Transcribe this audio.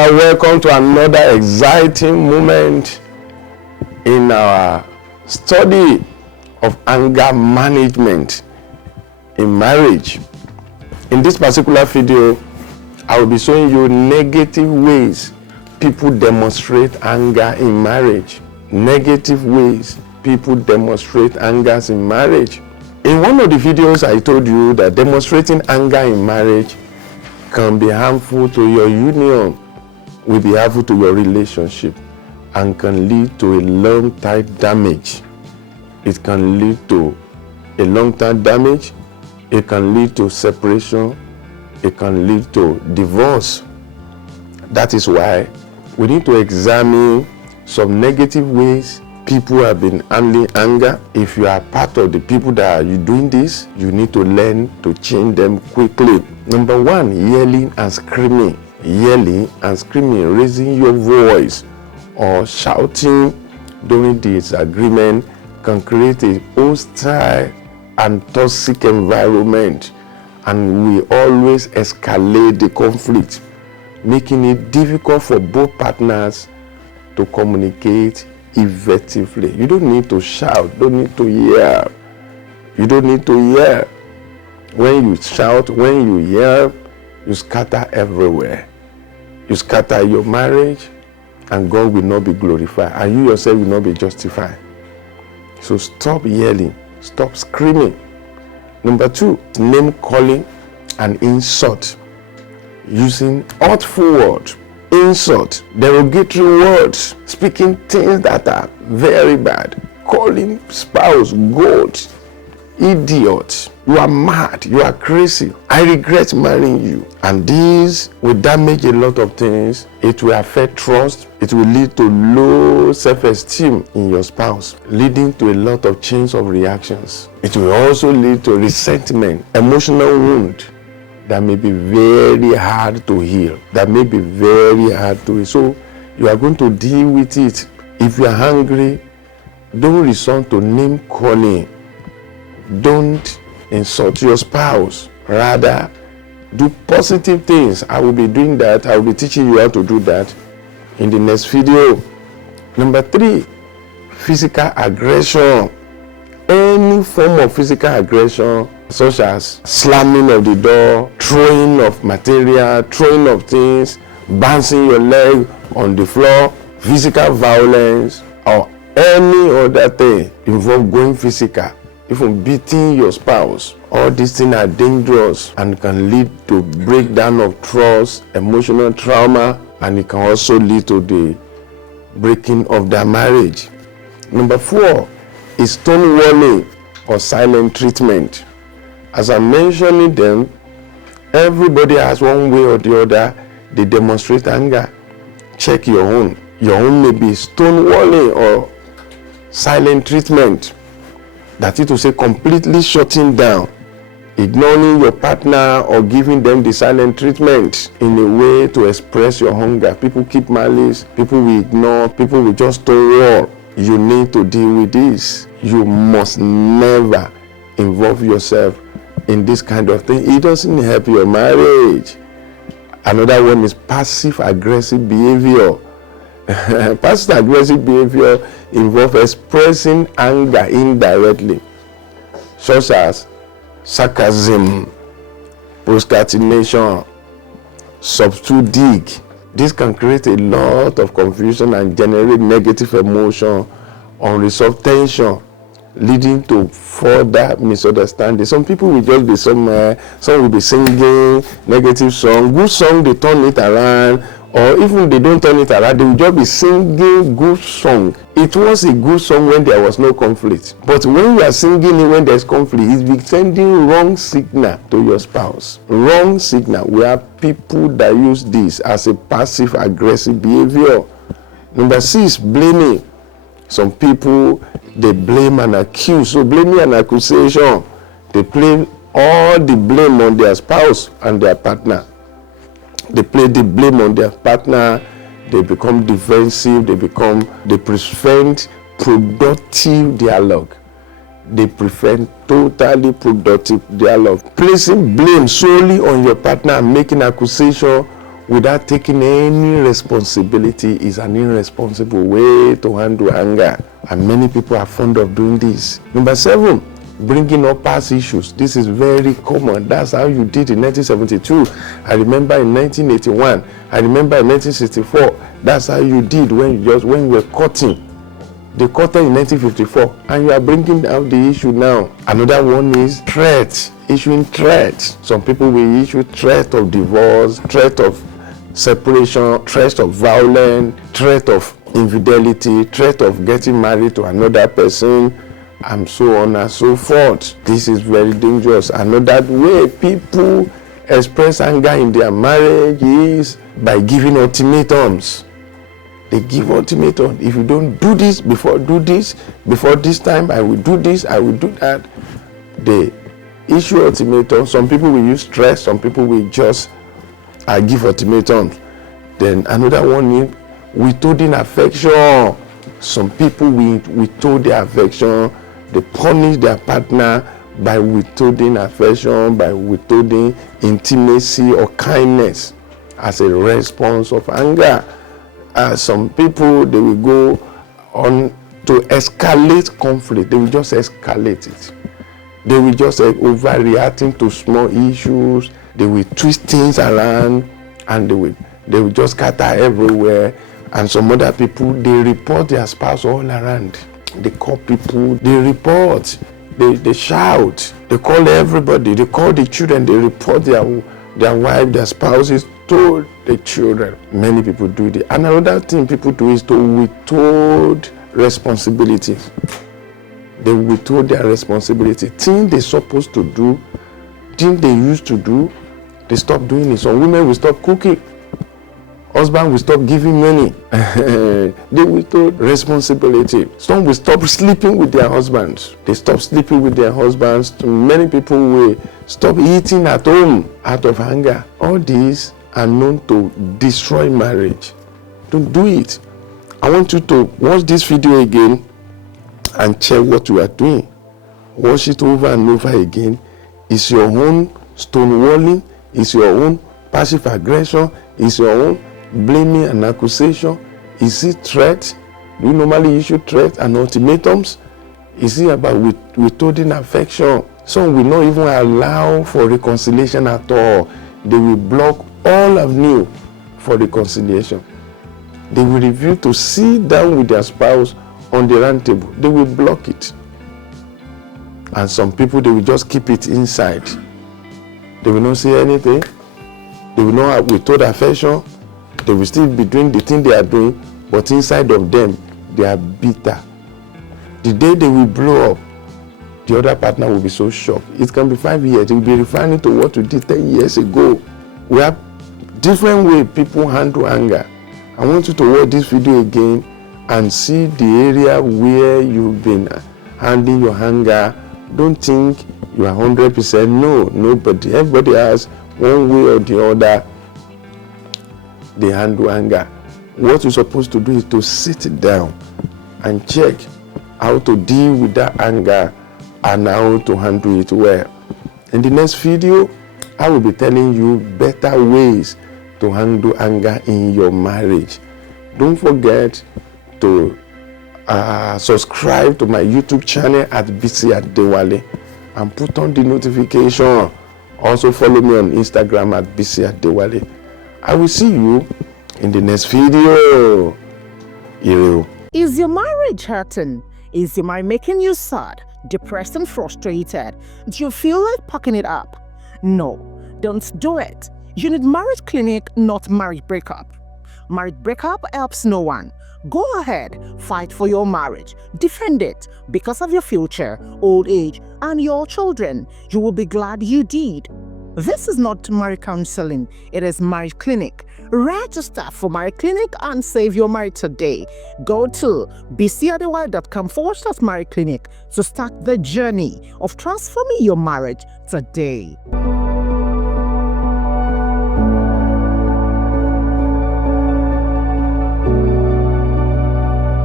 are welcome to another exciting moment in our study of anger management in marriage. In this particular video, I will be showing you negative ways people demonstrate anger in marriage. Negative ways people demonstrate anger in marriage. In one of the videos, I told you that demonstrating anger in marriage can be harmful to your union, will be harmful to your relationship, and can lead to a long-term damage. It can lead to a long-term damage. It can lead to separation. It can lead to divorce. That is why we need to examine some negative ways people have been handling anger. If you are part of the people that are doing this, you need to learn to change them quickly. Number one, yelling and screaming. Yelling and screaming, raising your voice or shouting during disagreement can create a hostile and toxic environment, and we always escalate the conflict, making it difficult for both partners to communicate effectively. You don't need to shout, don't need to yell. You don't need to yell. When you shout, when you yell, you scatter everywhere. You scatter your marriage, and God will not be glorified, and you yourself will not be justified. So stop yelling, stop screaming. Number two, name calling and insult. Using hurtful words, insult, derogatory words, speaking things that are very bad, calling spouse goat, idiot, you are mad, you are crazy, I regret marrying you. And these will damage a lot of things. It will affect trust. It will lead to low self-esteem in your spouse, leading to a lot of chains of reactions. It will also lead to resentment, emotional wound that may be very hard to heal, that may be very hard to heal. So you are going to deal with it. If you are angry, don't resort to name calling. Don't insult your spouse. Rather, do positive things. I will be doing that. I will be teaching you how to do that in the next video. Number three, physical aggression. Any form of physical aggression, such as slamming of the door, throwing of material, throwing of things, bouncing your leg on the floor, physical violence, or any other thing involve going physical, even beating your spouse. All these things are dangerous and can lead to breakdown of trust, emotional trauma, and it can also lead to the breaking of their marriage. Number four is stonewalling or silent treatment. As I'm mentioning them, everybody has one way or the other they demonstrate anger. Check your own. Your own may be stonewalling or silent treatment. That is to say, completely shutting down, ignoring your partner or giving them the silent treatment in a way to express your hunger. People keep malice, people will ignore, people will just stonewall. You need to deal with this. You must never involve yourself in this kind of thing. It doesn't help your marriage. Another one is passive-aggressive behavior. Passive-aggressive behavior involves expressing anger indirectly, such as sarcasm, procrastination, subtle dig. This can create a lot of confusion and generate negative emotion, unresolved tension, leading to further misunderstanding. Some people will just be somewhere, some will be singing negative song, good song, they turn it around, or even they don't turn it around, they will just be singing good song. It was a good song when there was no conflict, but when you are singing it when there's conflict, it's sending wrong signal to your spouse. Wrong signal. We have people that use this as a passive aggressive behavior. Number six, blaming. Some people, they blame and accuse. So blaming and accusation, they blame all the blame on their spouse and their partner. They play the blame on their partner. They become defensive. They prevent productive dialogue. They prevent totally productive dialogue. Placing blame solely on your partner and making accusation without taking any responsibility is an irresponsible way to handle anger. And many people are fond of doing this. Number 7, bringing up past issues. This is very common. That's how you did in 1972. I remember in 1981. I remember in 1964. That's how you did when you were courting. They courted in 1954, and you are bringing out the issue now. Another one is threats, issuing threats. Some people will issue threat of divorce, threat of separation, threat of violence, threat of infidelity, threat of getting married to another person, and so on and so forth. This is very dangerous. Another way people express anger in their marriage is by giving ultimatums. They give ultimatum. If you don't do this, before this time, I will do this, I will do that. They issue ultimatum. Some people will use stress, some people will just give ultimatums. Then another one is withholding affection. Some people will withhold their affection. They punish their partner by withholding affection, by withholding intimacy or kindness as a response of anger. Some people, they will go on to escalate conflict. They will just escalate it. They will just overreacting to small issues. They will twist things around, and they will just scatter everywhere. And some other people, they report their spouse all around. They call people, they report, they shout, they call everybody, they call the children, they report their wife, their spouses to the children. Many people do this. And another thing people do is to withhold responsibilities. They withhold their responsibility. Things they're supposed to do, things they used to do, they stop doing it. Some women will stop cooking. Husband will stop giving money. They withhold responsibility. Some will stop sleeping with their husbands. They stop sleeping with their husbands. Many people will stop eating at home out of anger. All these are known to destroy marriage. Don't do it. I want you to watch this video again and check what you are doing. Watch it over and over again. It's your own stonewalling. It's your own passive aggression. It's your own blaming and accusation. Is it threat? Do you normally issue threats and ultimatums? Is it about withholding affection? Some will not even allow for reconciliation at all. They will block all avenue for reconciliation. They will refuse to sit down with their spouse on the round table. They will block it. And some people, they will just keep it inside. They will not say anything. They will not withhold affection. They will still be doing the thing they are doing, but inside of them, they are bitter. The day they will blow up, the other partner will be so shocked. It can be 5 years. It will be referring to what you did 10 years ago. We have different ways people handle anger. I want you to watch this video again and see the area where you've been handling your anger. Don't think you are 100%. No, nobody. Everybody has one way or the other they handle anger. What you're supposed to do is to sit down and check how to deal with that anger and how to handle it well. In the next video, I will be telling you better ways to handle anger in your marriage. Don't forget to subscribe to my YouTube channel at Bisi Adewale and put on the notification. Also follow me on Instagram at Bisi Adewale. I will see you in the next video. Ireo. Is your marriage hurting? Is your marriage making you sad, depressed and frustrated? Do you feel like packing it up? No, don't do it. You need marriage clinic, not marriage breakup. Marriage breakup helps no one. Go ahead, fight for your marriage, defend it because of your future, old age, and your children. You will be glad you did. This is not marriage counseling, it is marriage clinic. Register for marriage clinic and save your marriage today. Go to bisiadewale.com/marriage clinic to start the journey of transforming your marriage today.